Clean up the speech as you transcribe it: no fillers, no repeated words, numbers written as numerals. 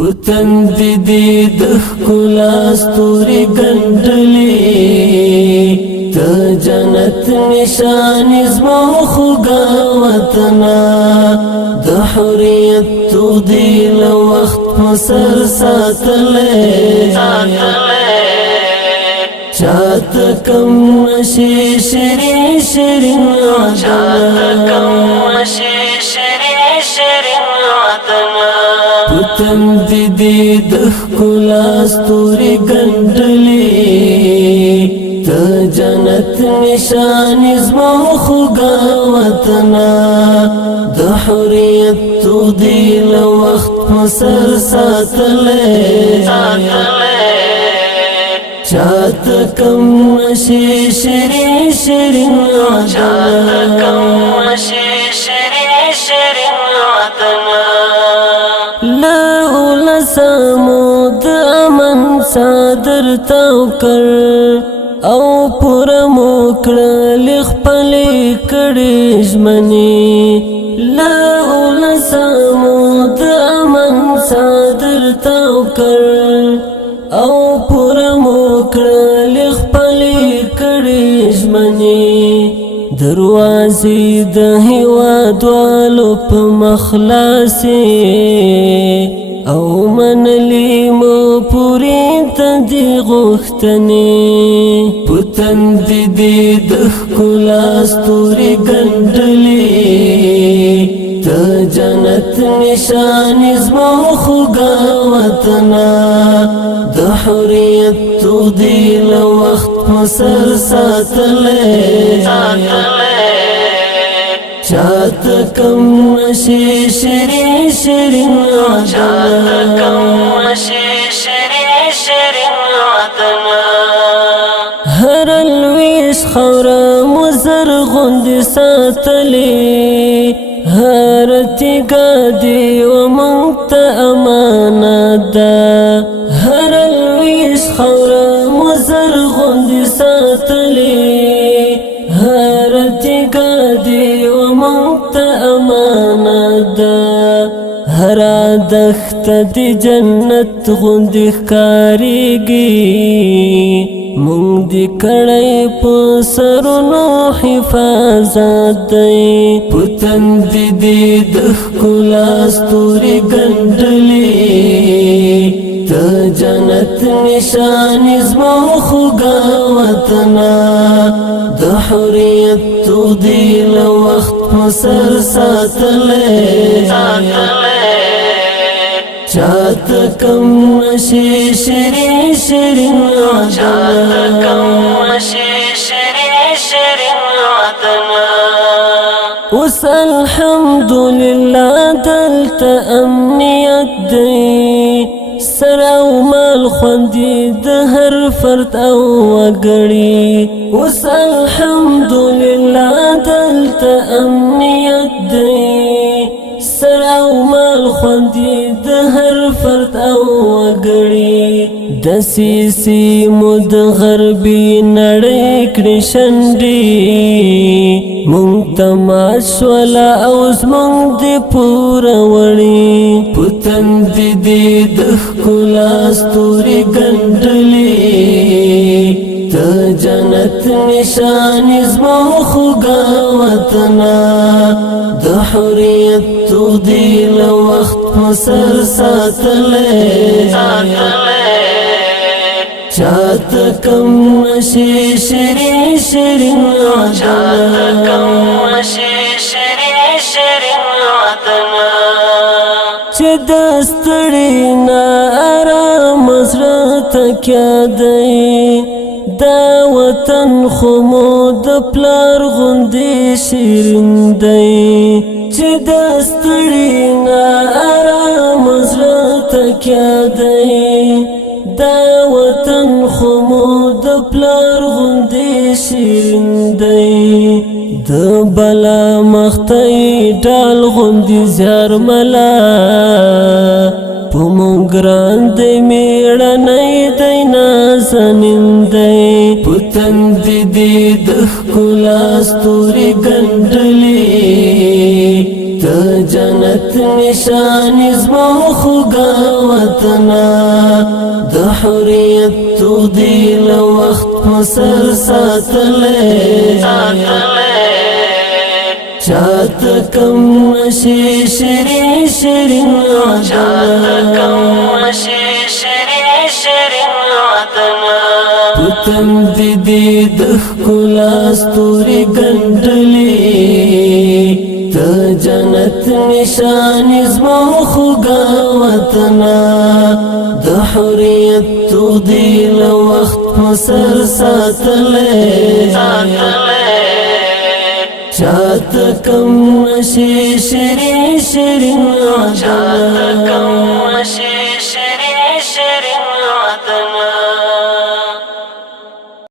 پتند دی دخکلا ستوری گندلی تا جنت نشانی زما خوگا وطنا دا حریت تو دی لوقت مسر ساتلے چاہتا کم نشی شیرین شیرین عدنا پتند دی دخکلا ستوری گندلی تا جنت نشانی زما خوگا وطنا دا حریت تو دی لوقت مسر ساتلے چاہتا کم نشی شیرین شیرین عدنا لولا سامود امن صادر تاوکر او پورا موکڑا لخ پلی کڑی جمنی لولا سامود امن صادر تاوکر او پورا موکڑا لخ پلی کڑی جمنی دروازی د هیواد والو په مخلاصي او منلی مو پوری تدی غختنی پتند دی دخکلا ستوری گندلی تا جنت نشانی زما خوگا وطنا دا حریت تو دی لوقت مسر ساتلے چاہتا کم نشی شیرین شیرین عدنا هر الویش خورا مزر غند ساتلی هر تیگا دی و منگت امانت دا هر الویش خورا مزر غند ساتلی هر تیگا دی و منگت امانت دا هر دخت دی جنت غندی کاریگی مونگ دی کڑی پسرونو حفاظت دی پتند دی دخکلا ستوری گندلی تا جنت نشانی زما خوگا وطنا دا حریت تو دی لوقت مسر ساتلے چاہتا کم نشی شیرین شیرین عدنا اس الحمدللہ دلتا امنیت دی سر او مال خوندی د هر فرد او وگڑی اس الحمدللہ دلتا امنیت دی سر او مال خوندی د هر فرد او وگڑی دسیسی مد غربی نڑی کڑی شنڈی مونگ تماش والا اوز مونگ دی پورا وڑی پتند دی دخکلا ستوری گندلی تا جنت نشانی زما خوگا وطنا دا حریت تو دی لوقت مسر ساتلے چاہتا کم نشی شیرین شیرین عدنا چه دستڑی نا آرام ازرات کیا دی دا وطن خمود پلار غندی شیرین دی چه دستڑی نا آرام ازرات کیا دی دا وطن خمود پلار غندی شیرین دی د بلا مختی ډال غندی زیار ملا پمونگران دی میڑنی دی نازنین دی پتند دی دخکلا ستوری گندلی تا جنت جنت نشان زما خوږه وطنا د حریت تو دی له وخت په سر ساتلې چاته کم نشي شیرین شیرین عدنا پتم دی د ښکلا ستوري ګنډلې ته جنت نشان زما خوږه وطنا د حریت تو دی له وخت په سر ساتلې چاته کم نشي شیرین شیرین عدنا